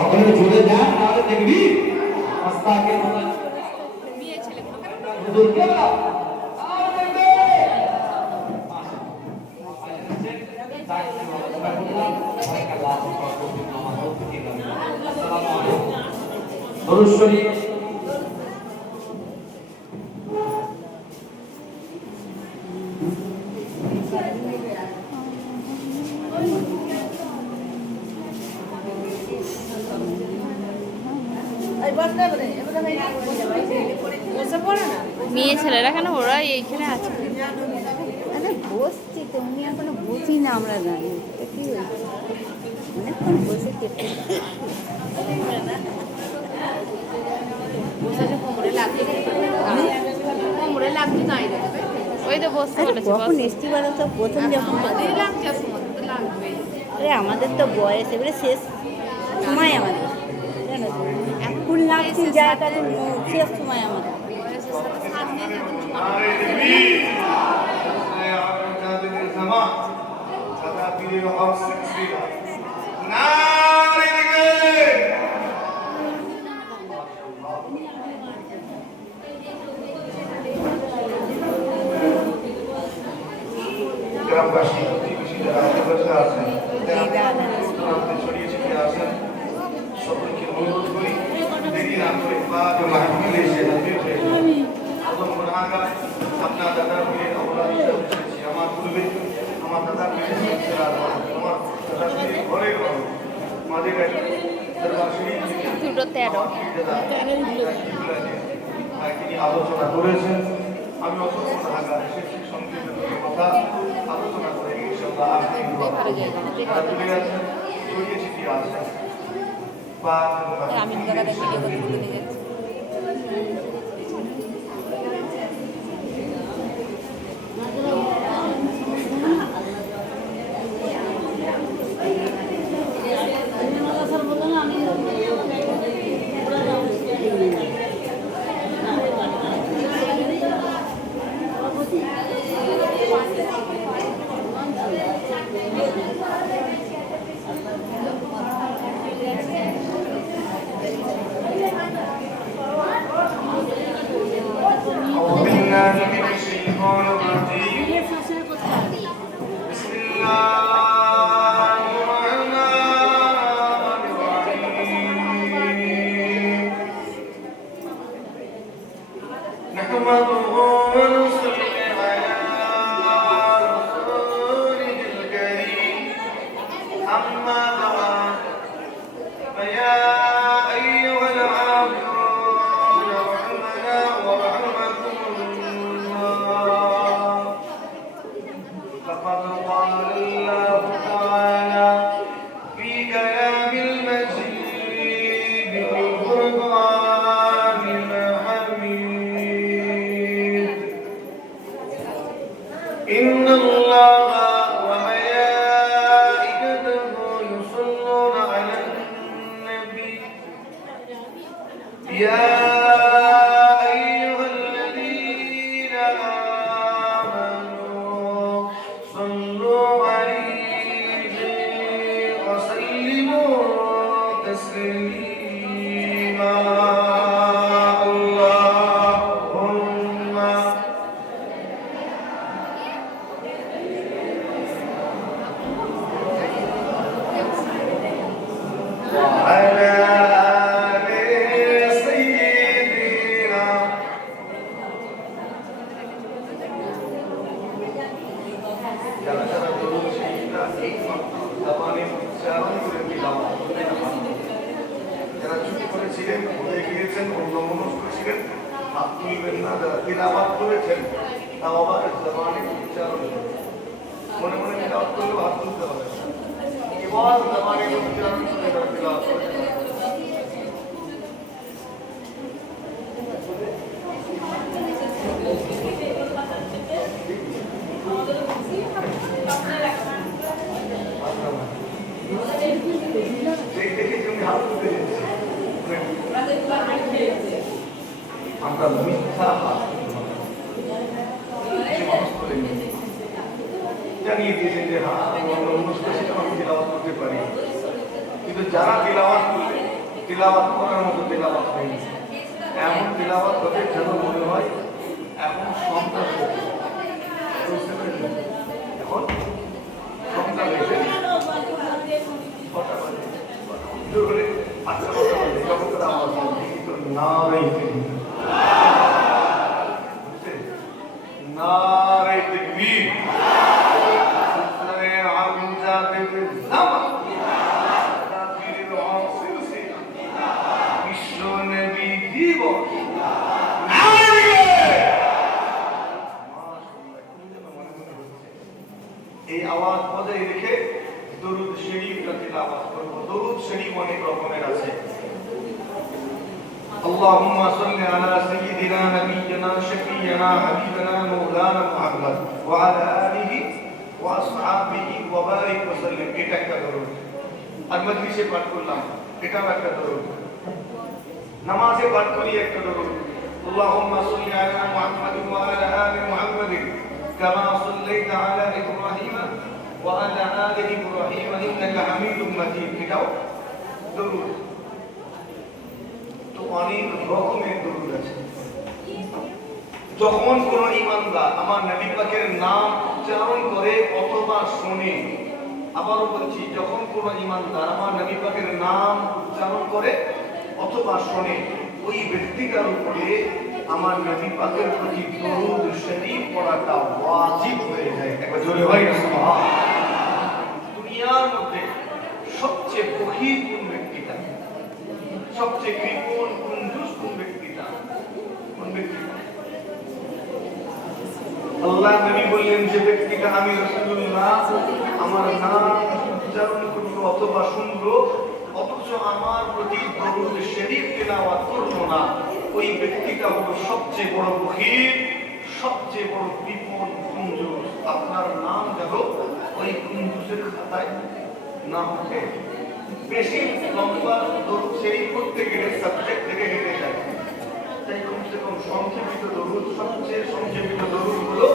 সকলে চলে যান, তাহলে দেখবি রাস্তাকে মেয়ে ছেলেরা কেন ওরা এইখানে আছে? আরে বসছি তো, উনি এখনো বুঝি না, আমরা জানি কি হয়েছে, অনেকক্ষণ বসে কেটে ওই তো বসতে বলেছে। কখন এসছি বলো তো, প্রথম যখন আরে আমাদের তো বয়স এবারে শেষ সময় আমাদের, জানো তো এখন লাগছে জায়গাটা শেষ সময় আমাদের। গ্রামবাসী প্রতিবেশী যারা আশেপাশে আছেন ছড়িয়ে ছিটিয়ে আছেন, সকলকে অনুরোধ করি দেরি না করে মাহফিলে এসে আপনার দাদার মেয়ে আমার পূর্বে আমার দাদার মেয়ে আমার দাদার মেয়ে ঘরে মাঝে তিনি আলোচনা করেছেন। আমি অসংখ্য ঢাকা এসেছি, সংক্ষিপ্ত কথা আলোচনা করে ছড়িয়ে ছিটিয়ে আছেন বা মনে মনে তিলাওয়াত করলে হাত তুলতে হবে, কেবল জবানে উচ্চারণ করে তিলাওয়াত করতে হবে। আমরা মিথ্যা জানিয়ে দিয়েছে যে হ্যাঁ অনুষ্ঠান আমি তিলাওয়াত করতে পারি, কিন্তু যারা তিলাওয়াত করলে তিলাওয়াত করার মতো তিলাওয়াত হয়নি। এমন তিলাওয়াত হবে যেন মনে হয় এখন সন্তান হয়েছে। এখন সন্তান হয়েছে জোরে আচ্ছা কথা বলে যখন তারা আওয়াজ তো নারাই নারাই তাকবীর নারায়ে হামজা তাকবীর জামা তাকবীর আসিল সে বিশ্ব নবী দিবস এই আওয়াজ বজায় রেখে দরুদ শরীফটা তিলাওয়াত করব। দরুদ শরীফ অনেক রকমের আছে। اللهم صل على سيدنا نبينا شفيعنا حبيبنا مولانا محمد وعلى آله وأصحابه وبارك وسلم। এটা একটা দরুদ। আর মজলিসে পাঠ করলাম, এটাও একটা দরুদ। নামাজে পাঠ করি একটা দরুদ। اللهم صل على محمد وعلى آل محمد كما صليت على إبراهيم وعلى آل إبراهيم إنك حميد مجيد। এটাও দরুদ। তো অনেক রকমের দরুদ আছে। যখন কোন ঈমানদার আমার নবী পাকের নাম উচ্চারণ করে অথবা শুনে, আবারও বলছি, যখন কোন ঈমানদার আমার নবী পাকের নাম উচ্চারণ করে অথবা শুনে, ওই ব্যক্তিটার উপরে আমার নবী পাকের প্রতি দরুদ শরীফ পড়াটা ওয়াজিব হয়ে যায়। একবার জোরে হয় না সুবহানাল্লাহ। দুনিয়ার মধ্যে সবচেয়ে বখিল কোন ব্যক্তিটা, সবচেয়ে কৃপণ কঞ্জুস কোন ব্যক্তিটা, কোন ব্যক্তিটা? আল্লাহ নবী বললেন যে ব্যক্তিটা আমি রাসূলুল্লাহ আমার নাম উচ্চারণ করলো অথবা শুনলো অথচ আমার প্রতি দরুদ শরীফ তেলাওয়াত করলো না, ওই ব্যক্তিটা হলো সবচেয়ে বড় বখিল, সবচেয়ে বড় কৃপণ কঞ্জুস। আপনার নাম যেন ওই কঞ্জুসের খাতায় না ওঠে। বেশি লম্বা দরুদ শরীফ করতে গেলে সাবজেক্ট থেকে হেঁটে যায়, তাই কমসে কম সংক্ষেপিত দরুদ, সবচেয়ে সংক্ষেপিত দরুদ হলো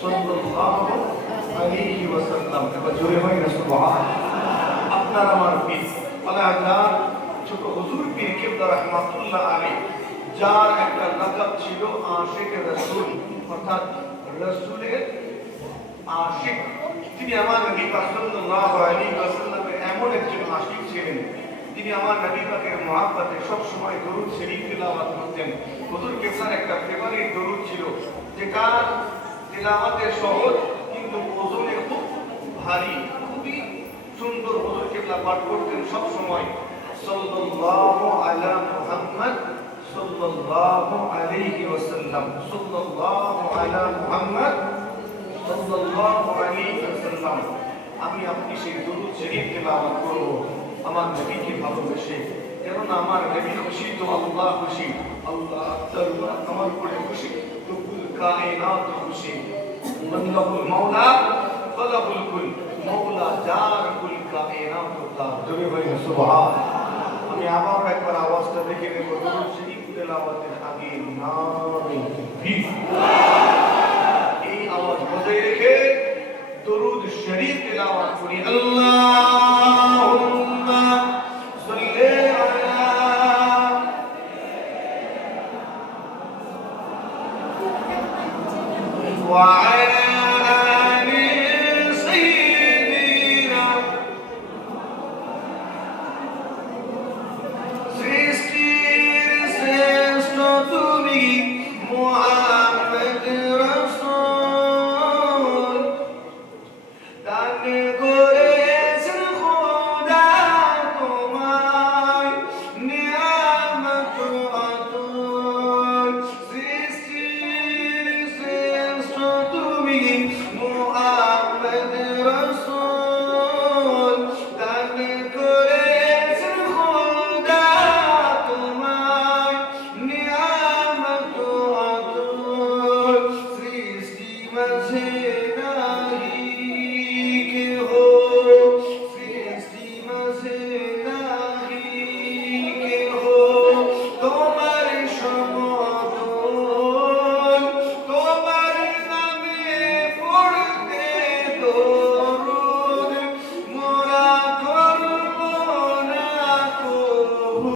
সাল্লাল্লাহু আলাইহি ওয়াসাল্লাম। একবার জোরে হয় না সুবহানাল্লাহ। আপনার আমার পীর আলাদার ছোট হুজুর পীর কিবলা রাহমাতুল্লাহ আলাইহি, যার একটা লাকাব ছিল আশিক রাসূল, অর্থাৎ রাসূলের আশিক। তিনি আমার নবী পাক সাল্লাল্লাহু আলাইহি ওয়াসাল্লামের এমন একজন আশিক ছিলেন, তিনি আমার নবী পাকের মহব্বতে সব সময় দরুদ শরীফ তেলাওয়াত করতেন। হুজুর কিবলার একটা ফেভারিট দরুদ ছিল, যেটা তেলাওয়াতে সহজ কিন্তু ওজনে খুব ভারী, খুবই সুন্দর। হুজুর কিবলা পাঠ করতেন সব সময় সাল্লাল্লাহু আলা মুহাম্মদ সাল্লাল্লাহু আলাইহি ওয়াসাল্লাম, সাল্লাল্লাহু আলা মুহাম্মদ সাল্লাল্লাহু আলাইহি ওয়াসাল্লাম। আমি আপনি সেই দরুদ শরীফ তেলাওয়াত করব আমার নবীকে ভালোবেসে, কেননা আমার নবী খুশি তো আল্লাহ খুশি, আল্লাহ তাআলা আমার উপরে খুশি তো কুল কায়নাত খুশি। মাল্লাহুল মাওলা ফালাহুল কুল, মাওলা যার কুল কায়নাত তার। জোরে বলি সুবহানাল্লাহ। আমি আবার একবার আওয়াজটা দেখে নেব দরুদ শরীফ তেলাওয়াতের আগে নারে তাকবীর। এই আওয়াজ বজায় রেখে দরুদ শরীফ তেলাওয়াত করি। আল্লাহ